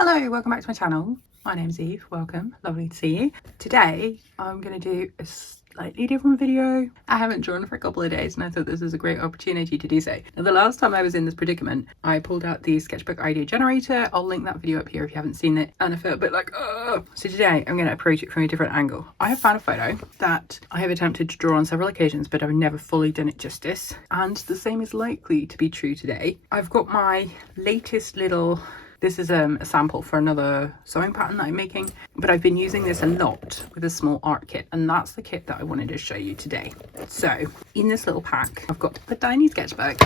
Hello, welcome back to my channel. My name's Eve, welcome, lovely to see you. Today I'm going to do a slightly different video. I haven't drawn for a couple of days and I thought this is a great opportunity to do so. Now, the last time I was in this predicament, I pulled out the sketchbook idea generator. I'll link that video up here if you haven't seen it, and I felt a bit like, oh. So today I'm going to approach it from a different angle. I have found a photo that I have attempted to draw on several occasions, but I've never fully done it justice, and the same is likely to be true today. I've got my latest little... This is a sample for another sewing pattern that I'm making, but I've been using this a lot with a small art kit, and that's the kit that I wanted to show you today. So in this little pack, I've got the tiny sketchbook.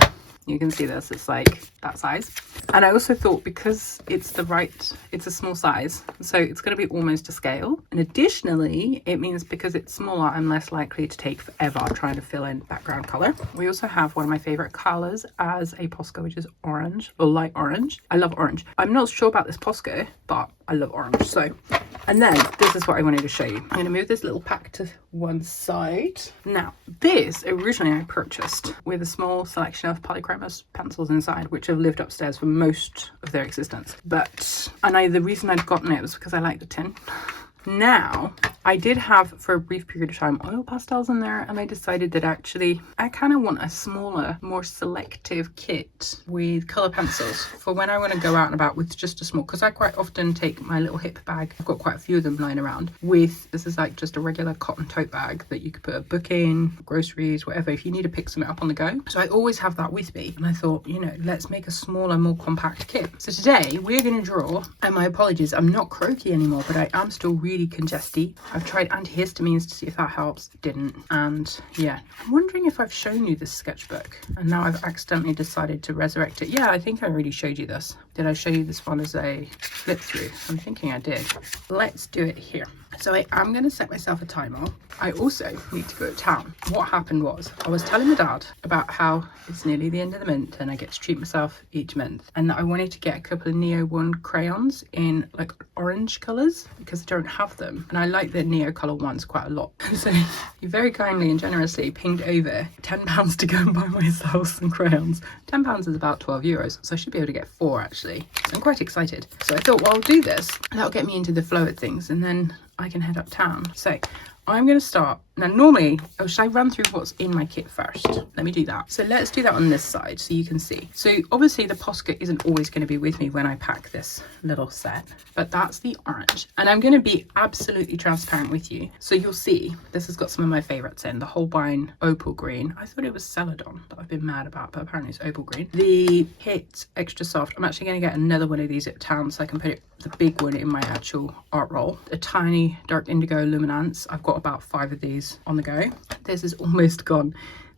You can see this, it's like that size. And I also thought, because it's a small size, so it's going to be almost to scale. And additionally, it means because it's smaller, I'm less likely to take forever trying to fill in background color. We also have one of my favorite colors as a Posca, which is orange, or light orange. I love orange. I'm not sure about this Posca, but I love orange. So, and then this is what I wanted to show you. I'm going to move this little pack to one side. Now, this originally I purchased with a small selection of polychromos pencils inside, which have lived upstairs for most of their existence. The reason I'd gotten it was because I like the tin. Now, I did have for a brief period of time oil pastels in there, and I decided that actually I kind of want a smaller, more selective kit with colour pencils for when I want to go out and about with just a small, because I quite often take my little hip bag, I've got quite a few of them lying around, with, this is like just a regular cotton tote bag that you could put a book in, groceries, whatever, if you need to pick something up on the go. So I always have that with me, and I thought, you know, let's make a smaller, more compact kit. So today we're going to draw, and my apologies, I'm not croaky anymore, but I am still really congesty. I've tried antihistamines to see if that helps. It didn't. And yeah, I'm wondering if I've shown you this sketchbook and now I've accidentally decided to resurrect it. Yeah, I think I already showed you this. Did I show you this one as a flip through? I'm thinking I did. Let's do it here. So I'm going to set myself a timer. I also need to go to town. What happened was I was telling my dad about how it's nearly the end of the month and I get to treat myself each month, and that I wanted to get a couple of Neo 1 crayons in like orange colours because I don't have them, and I like the Neo colour ones quite a lot. So he very kindly and generously pinged over £10 to go and buy myself some crayons. £10 is about €12, so I should be able to get 4 actually. So I'm quite excited. So I thought, well, I'll do this. That'll get me into the flow of things, and then I can head uptown. So I'm going to start. Now, normally, should I run through what's in my kit first? Let me do that. So let's do that on this side so you can see. So obviously the Posca isn't always going to be with me when I pack this little set, but that's the orange. And I'm going to be absolutely transparent with you. So you'll see this has got some of my favorites in. The Holbein Opal Green. I thought it was Celadon that I've been mad about, but apparently it's Opal Green. The Hit Extra Soft. I'm actually going to get another one of these at town so I can put it, the big one, in my actual art roll. A tiny Dark Indigo Luminance. I've got about 5 of these on the go. This is almost gone.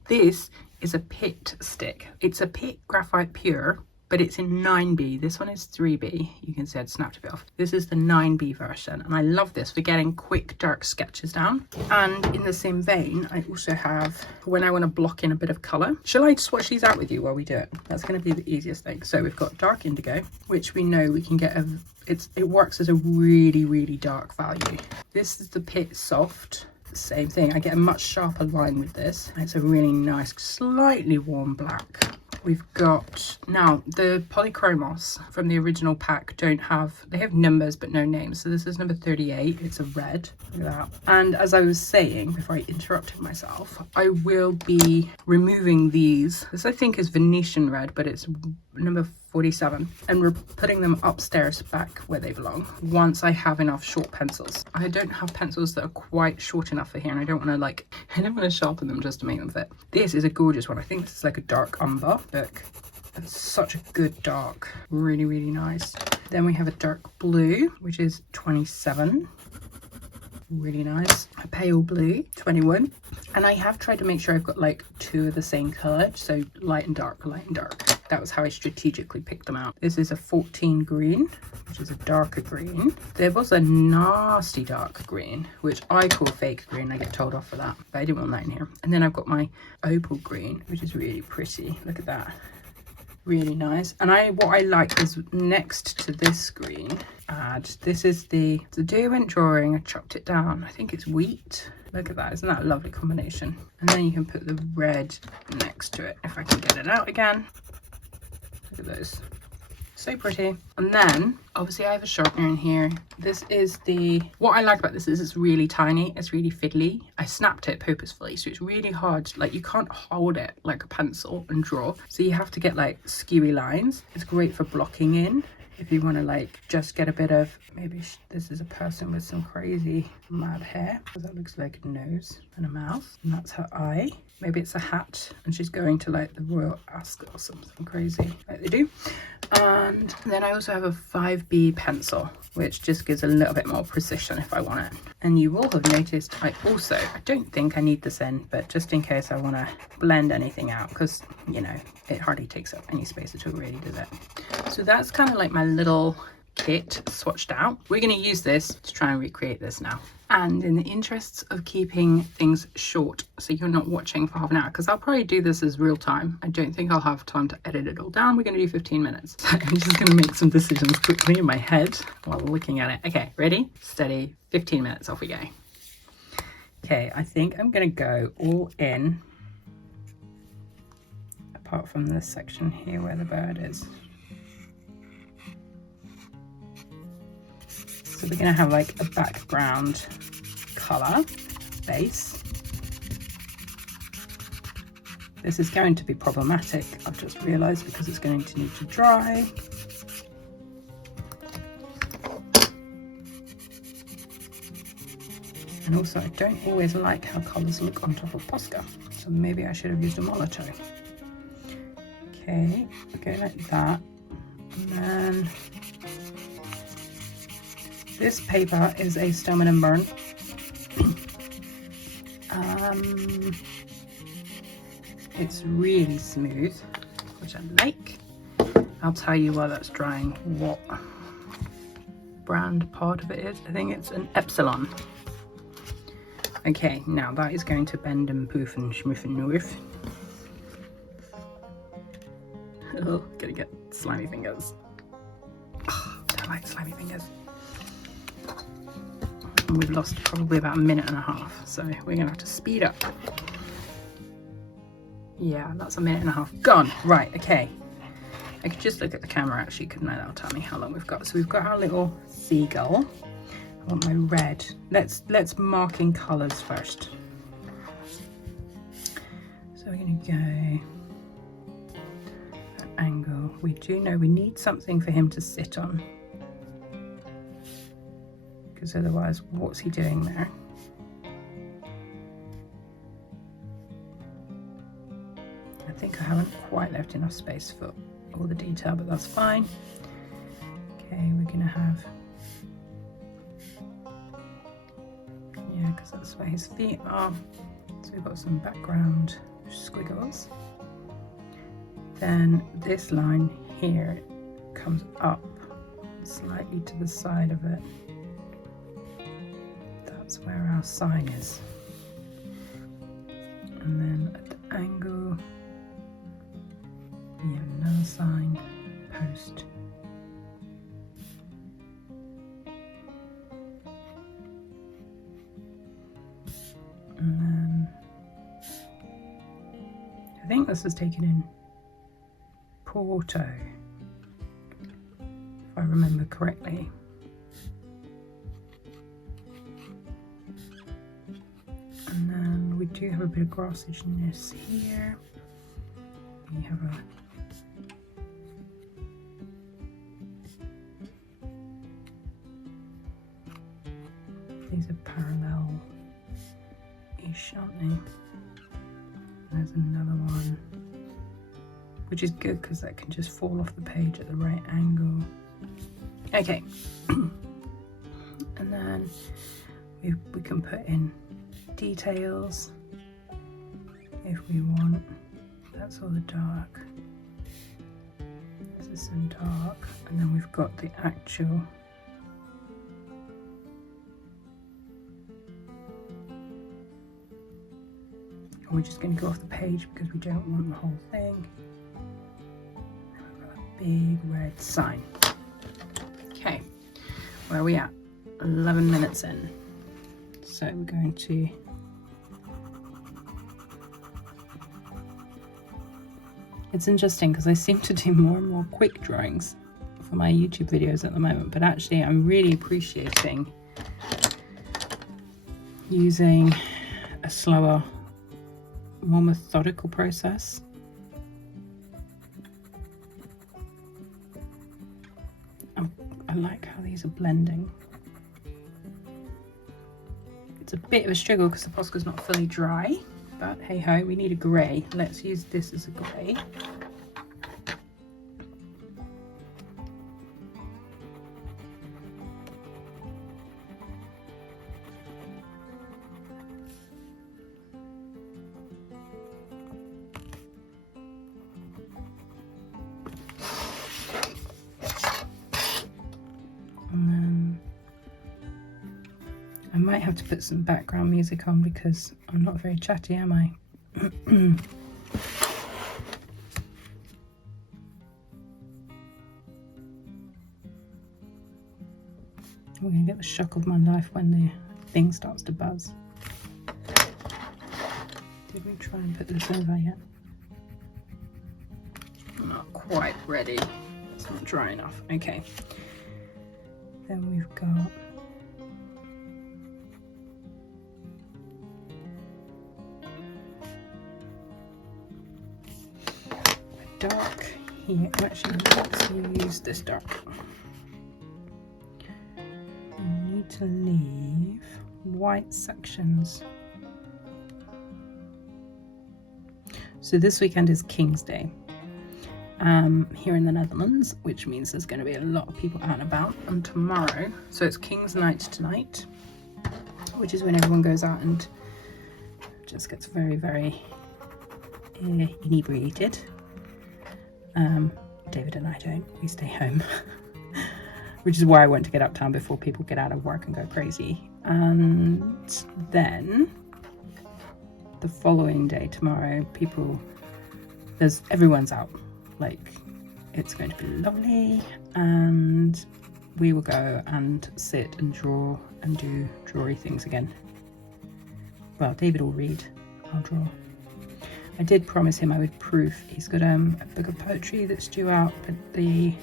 This is a Pit stick. It's a Pit Graphite Pure, but it's in 9B. This one is 3B. You can see I'd snapped a bit off. This is the 9B version, and I love this for getting quick dark sketches down. And in the same vein, I also have, when I want to block in a bit of colour. Shall I swatch these out with you while we do it? That's going to be the easiest thing. So we've got Dark Indigo, which we know we can get it works as a really, really dark value. This is the Pit Soft. Same thing, I get a much sharper line with this. It's a really nice, slightly warm black. We've got, now the polychromos from the original pack they have numbers but no names. So this is number 38, it's a red, look at that. And as I was saying before I interrupted myself, I will be removing these. This I think is Venetian red, but it's number 47, and we're putting them upstairs back where they belong once I have enough short pencils. I don't have pencils that are quite short enough for here, and I don't want to sharpen them just to make them fit. This is a gorgeous one. I think this is like a dark umber. Look, it's such a good dark, really, really nice. Then we have a dark blue, which is 27. Really nice. A pale blue, 21. And I have tried to make sure I've got like 2 of the same colour, so light and dark, light and dark. That was how I strategically picked them out. This is a 14 green, which is a darker green. There was a nasty dark green, which I call fake green. I get told off for that, but I didn't want that in here. And then I've got my opal green, which is really pretty. Look at that. Really nice. And what I like is next to this green, this is the day I went drawing. I chopped it down. I think it's wheat. Look at that, isn't that a lovely combination? And then you can put the red next to it if I can get it out again. Look at those. So pretty. And then obviously I have a sharpener in here. This is what I like about this is it's really tiny, it's really fiddly. I snapped it purposefully, so it's really hard, like you can't hold it like a pencil and draw, so you have to get like skewy lines. It's great for blocking in if you want to like just get a bit of, maybe this is a person with some crazy mad hair, because that looks like a nose and a mouth, and that's her eye. Maybe it's a hat and she's going to like the Royal Ascot or something crazy like they do. And then I also have a 5B pencil, which just gives a little bit more precision if I want it. And you will have noticed I don't think I need this in, but just in case I want to blend anything out, because you know it hardly takes up any space at all really, does it? So that's kind of like my little kit swatched out. We're going to use this to try and recreate this now. And in the interests of keeping things short, so you're not watching for half an hour, because I'll probably do this as real time. I don't think I'll have time to edit it all down. We're going to do 15 minutes. So I'm just going to make some decisions quickly in my head while looking at it. Okay, ready, steady, 15 minutes, off we go. Okay, I think I'm going to go all in, apart from this section here where the bird is. So we're going to have like a background colour base. This is going to be problematic, I've just realised, because it's going to need to dry. And also I don't always like how colours look on top of Posca, so maybe I should have used a Molotow. Okay, go like that, and then this paper is a Stillman & Burn. It's really smooth, which I like. I'll tell you while that's drying what brand part of it is. I think it's an Epsilon. Okay, now that is going to bend and poof and schmoof and noof. Oh, gonna get slimy fingers. Oh, I don't like slimy fingers. And we've lost probably about a minute and a half, so we're gonna have to speed up. Yeah, that's a minute and a half gone. Right, okay. I could just look at the camera actually, couldn't I? That'll tell me how long we've got. So we've got our little seagull. I want my red. Let's mark in colours first. So we're gonna go an angle. We do know we need something for him to sit on, because otherwise what's he doing there? I think I haven't quite left enough space for all the detail, but that's fine. Okay, we're gonna have, yeah, because that's where his feet are. So we've got some background squiggles. Then this line here comes up slightly to the side of it. That's where our sign is. And then at the angle, we have another sign, post. And then I think this is taken in Porto, if I remember correctly. And then we do have a bit of grassiness here. We have a these are parallel-ish, aren't they? There's another one, which is good because that can just fall off the page at the right angle. Okay, and then we can put in details if we want. That's all the dark. This is some dark, and then we've got the actual we're just going to go off the page because we don't want the whole thing. We've got a big red sign. Okay, where are we at? 11 minutes in. So we're going to it's interesting because I seem to do more and more quick drawings for my YouTube videos at the moment, but actually I'm really appreciating using a slower, more methodical process. I like how these are blending. It's a bit of a struggle because the Posca's not fully dry, but hey ho, we need a grey. Let's use this as a grey. And then I might have to put some background music on because I'm not very chatty, am I? We're gonna get the shock of my life when the thing starts to buzz. Did we try and put this over yet? Not quite ready. It's not dry enough. Okay. Then we've got a dark here. Actually, let's use this dark. We need to leave white sections. So this weekend is King's Day here in the Netherlands, which means there's going to be a lot of people out and about. And tomorrow, so it's King's Night tonight, which is when everyone goes out and just gets very, very inebriated. David and I don't, we stay home. Which is why I want to get uptown before people get out of work and go crazy. And then the following day, tomorrow, everyone's out. Like, it's going to be lovely, and we will go and sit and draw and do drawy things again. Well, David will read, I'll draw. I did promise him I would proof. He's got a book of poetry that's due out, but the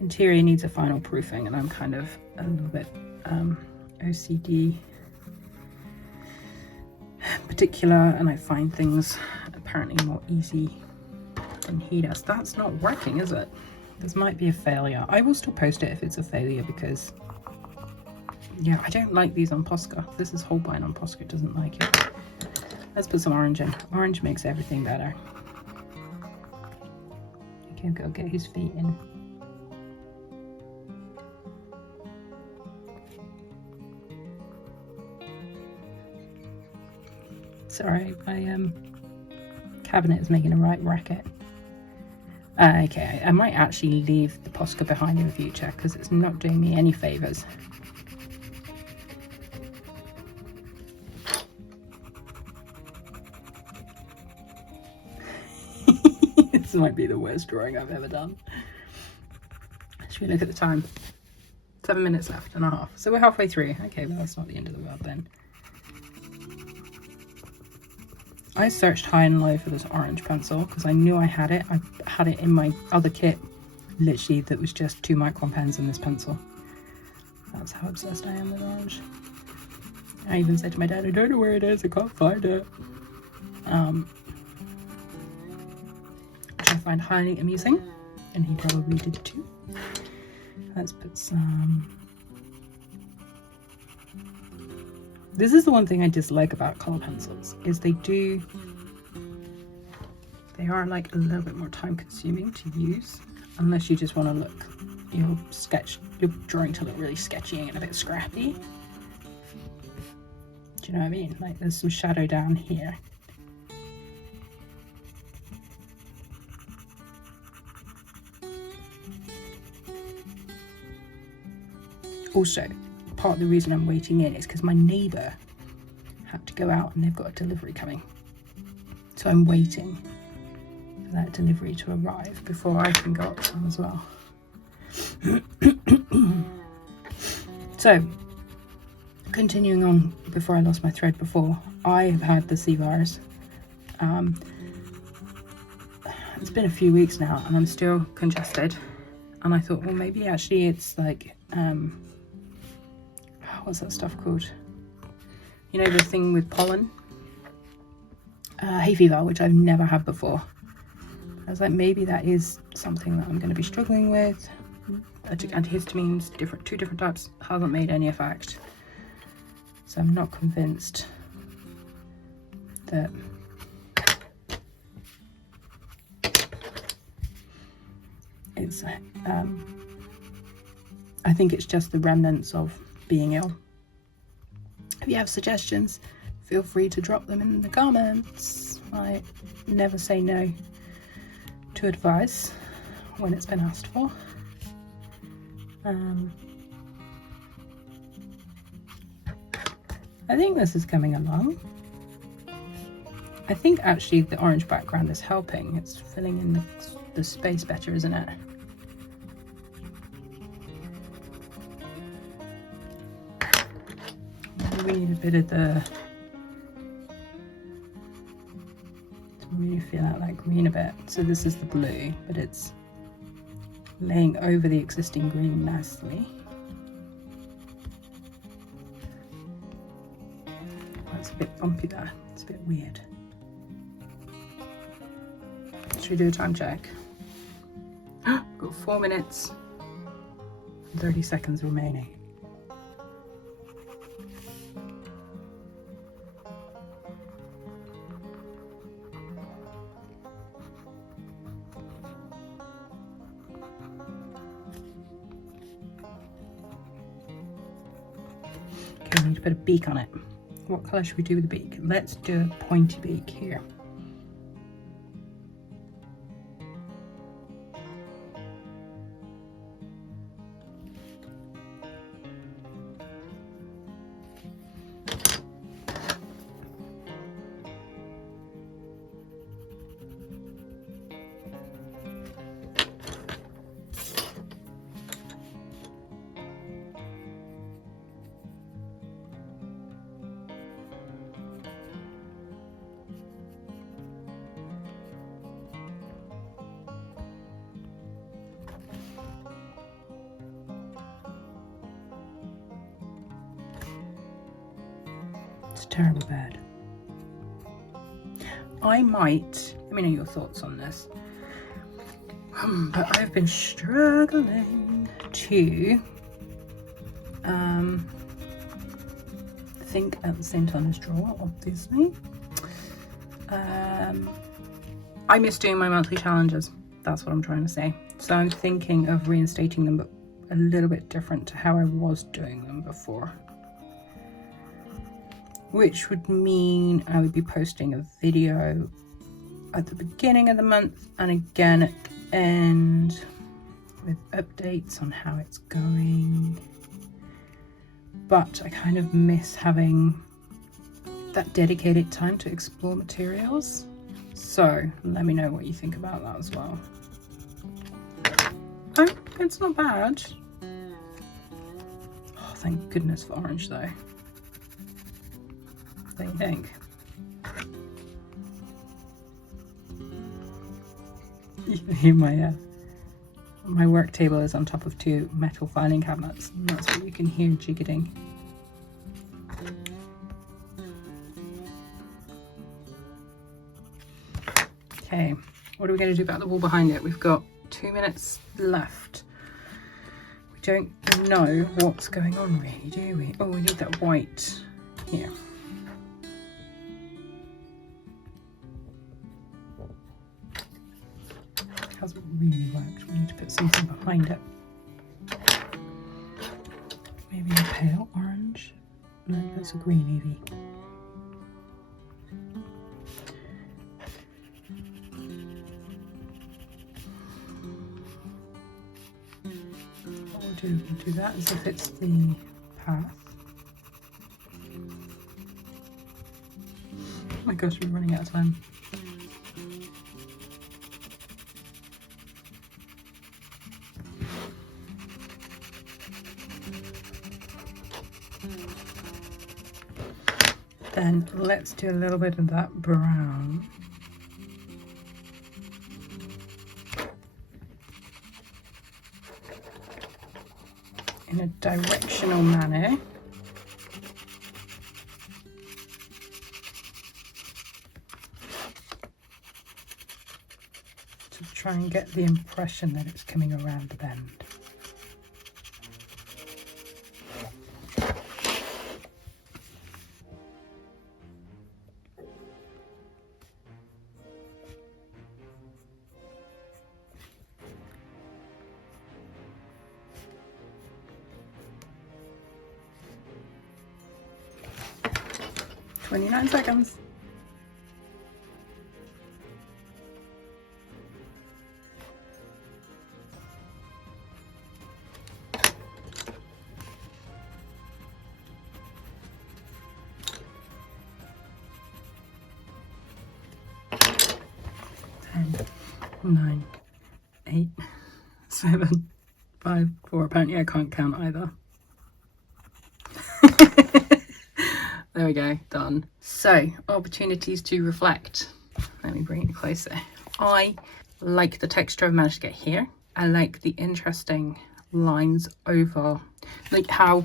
interior needs a final proofing, and I'm kind of a little bit OCD particular, and I find things apparently more easy than he does. That's not working, is it? This might be a failure. I will still post it if it's a failure, because yeah, I don't like these on Posca. This is Holbein on Posca, doesn't like it. Let's put some orange in. Orange makes everything better. Okay, go get his feet in. Sorry, my cabinet is making a right racket. Okay, I might actually leave the Posca behind in the future because it's not doing me any favours. This might be the worst drawing I've ever done. Should we look at the time? 7 minutes left and a half. So we're halfway through. Okay, well, that's not the end of the world then. I searched high and low for this orange pencil because I knew I had it. I had it in my other kit, literally, that was just 2 micron pens and this pencil. That's how obsessed I am with orange. I even said to my dad, I don't know where it is, I can't find it. Which I find highly amusing, and he probably did too. Let's put some... This is the one thing I dislike about colour pencils, is they are like a little bit more time consuming to use, unless you just want to look, your drawing to look really sketchy and a bit scrappy. Do you know what I mean? Like, there's some shadow down here. Also, part of the reason I'm waiting in is because my neighbour had to go out and they've got a delivery coming. So I'm waiting for that delivery to arrive before I can go up some as well. So, continuing on before I lost my thread before, I have had the sea virus. It's been a few weeks now and I'm still congested. and I thought, well, maybe actually it's like, what's that stuff called? You know, the thing with pollen? Hay fever, which I've never had before. I was like, maybe that is something that I'm going to be struggling with. Antihistamines, two different types, hasn't made any effect. So I'm not convinced that it's, I think it's just the remnants of being ill. If you have suggestions, feel free to drop them in the comments. I never say no to advice when it's been asked for. I think this is coming along. I think actually the orange background is helping. It's filling in the space better, isn't it? We need a bit of the, to really feel out that green a bit. So this is the blue, but it's laying over the existing green nicely. It's a bit bumpy there, it's a bit weird. Should we do a time check? Got 4 minutes and 30 seconds remaining. Okay, we need to put a beak on it. What colour should we do with the beak? Let's do a pointy beak here. It's terrible bad. I might, let me know your thoughts on this, but I've been struggling to think at the same time as draw, obviously. I miss doing my monthly challenges, that's what I'm trying to say. So I'm thinking of reinstating them, but a little bit different to how I was doing them before. Which would mean I would be posting a video at the beginning of the month and again at the end with updates on how it's going. But I kind of miss having that dedicated time to explore materials. So let me know what you think about that as well. Oh, it's not bad. Oh, thank goodness for orange though. What do you think? You can hear my work table is on top of 2 metal filing cabinets, and that's what you can hear jiggetting. Okay, what are we going to do about the wall behind it? We've got 2 minutes left. We don't know what's going on really, do we? Oh, we need that white here. Hasn't really worked. We need to put something behind it. Maybe a pale orange. No, that's a green Evie. What we'll do that as if it's the path. Oh my gosh, we're running out of time. Then let's do a little bit of that brown. a directional manner. To try and get the impression that it's coming around the bend. "29 seconds. Ten, 9, 8, 7, 5, 4. Apparently I can't count either. There we go, done. So, opportunities to reflect. Let me bring it closer. I like the texture I've managed to get here. I like the interesting lines over, like how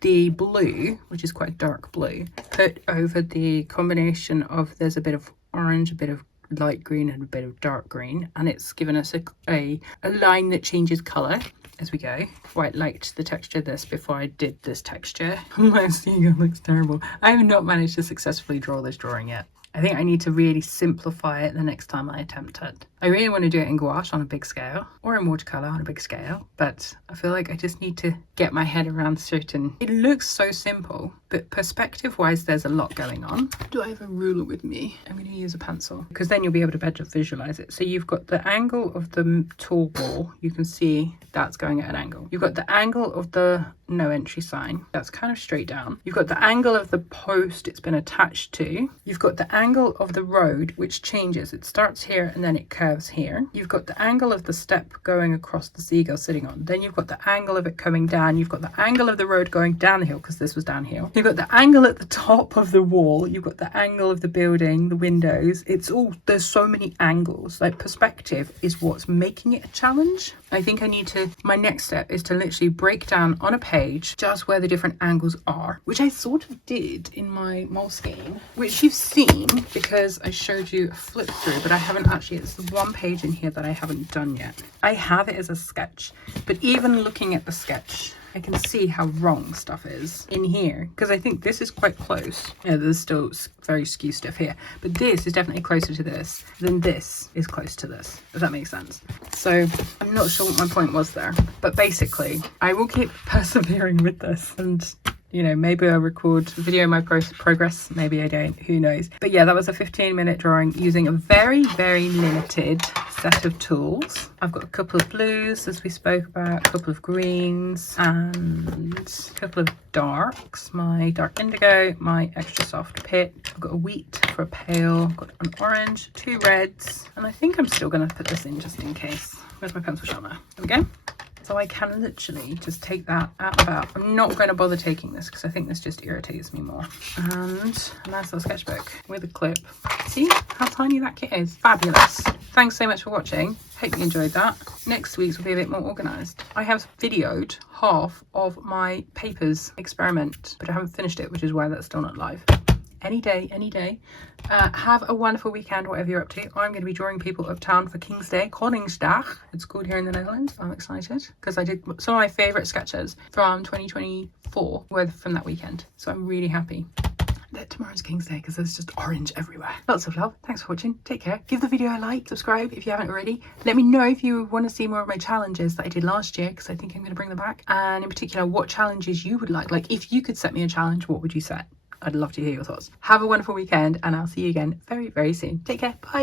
the blue, which is quite dark blue, put over the combination of, there's a bit of orange, a bit of light green and a bit of dark green, and it's given us a line that changes colour as we go. Quite liked the texture of this before I did this texture. My seagull looks terrible. I have not managed to successfully draw this drawing yet. I think I need to really simplify it the next time I attempt it. I really want to do it in gouache on a big scale, or in watercolour on a big scale, but I feel like I just need to get my head around certain... It looks so simple, but perspective wise there's a lot going on. Do I have a ruler with me? I'm going to use a pencil, because then you'll be able to better visualise it. So you've got the angle of the tall wall, you can see that's going at an angle. You've got the angle of the no entry sign, that's kind of straight down. You've got the angle of the post it's been attached to. You've got the angle of the road, which changes. It starts here and then it curves here. You've got the angle of the step going across the seagull sitting on. Then you've got the angle of it coming down. You've got the angle of the road going down the hill, because this was downhill. You've got the angle at the top of the wall. You've got the angle of the building, the windows. It's all, there's so many angles. Like, perspective is what's making it a challenge. I think I need to, my next step is to literally break down on a page just where the different angles are, which I sort of did in my Moleskine, which you've seen because I showed you a flip through, but I haven't actually, it's the one page in here that I haven't done yet. I have it as a sketch, but even looking at the sketch, I can see how wrong stuff is in here, because I think this is quite close. Yeah, there's still very skew stuff here, but this is definitely closer to this than this is close to this, if that makes sense. So I'm not sure what my point was there, but basically I will keep persevering with this, and you know, maybe I'll record a video of my progress, maybe I don't, who knows. But yeah, that was a 15-minute drawing using a very, very limited set of tools. I've got a couple of blues, as we spoke about, a couple of greens, and a couple of darks, my dark indigo, my extra soft pit. I've got a wheat for a pale, I've got an orange, 2 reds, and I think I'm still going to put this in just in case. Where's my pencil sharpener? There we go. So I can literally just take that out and about. I'm not going to bother taking this because I think this just irritates me more. And a nice little sketchbook with a clip. See how tiny that kit is? Fabulous. Thanks so much for watching. Hope you enjoyed that. Next week's will be a bit more organised. I have videoed half of my papers experiment, but I haven't finished it, which is why that's still not live. Any day, any day. Have a wonderful weekend, whatever you're up to. I'm going to be drawing people uptown for King's Day, Koningsdag. It's called here in the Netherlands. I'm excited because I did some of my favourite sketches from 2024 were from that weekend. So I'm really happy that tomorrow's King's Day because there's just orange everywhere. Lots of love. Thanks for watching. Take care. Give the video a like, subscribe if you haven't already. Let me know if you want to see more of my challenges that I did last year, because I think I'm going to bring them back. And in particular, what challenges you would like. Like, if you could set me a challenge, what would you set? I'd love to hear your thoughts. Have a wonderful weekend, and I'll see you again very, very soon. Take care. Bye.